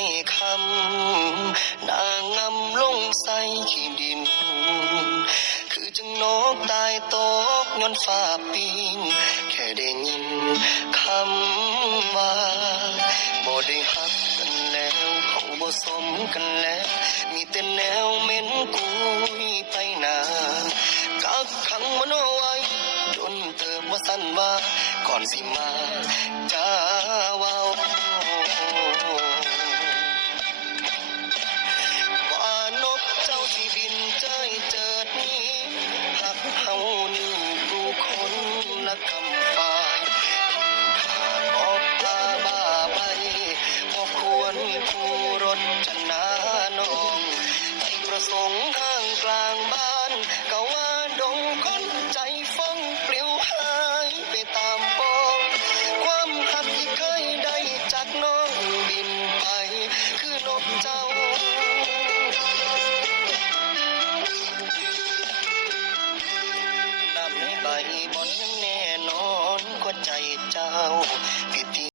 อยคำนางงำลงใส่ขี้ดิน คือจึงนกตายตกย้อนฟ้าปีนแค่ได้ยินคำว่าบ่ได้หักกันแล้วเขาบ่สมกันแล้ว มีแต่แนวเม็นกุยไปนากักขังมโนไว้จนเติมว่าสั้นว่าก่อนสิมาจ้า อยู่ทุกคนละกรรม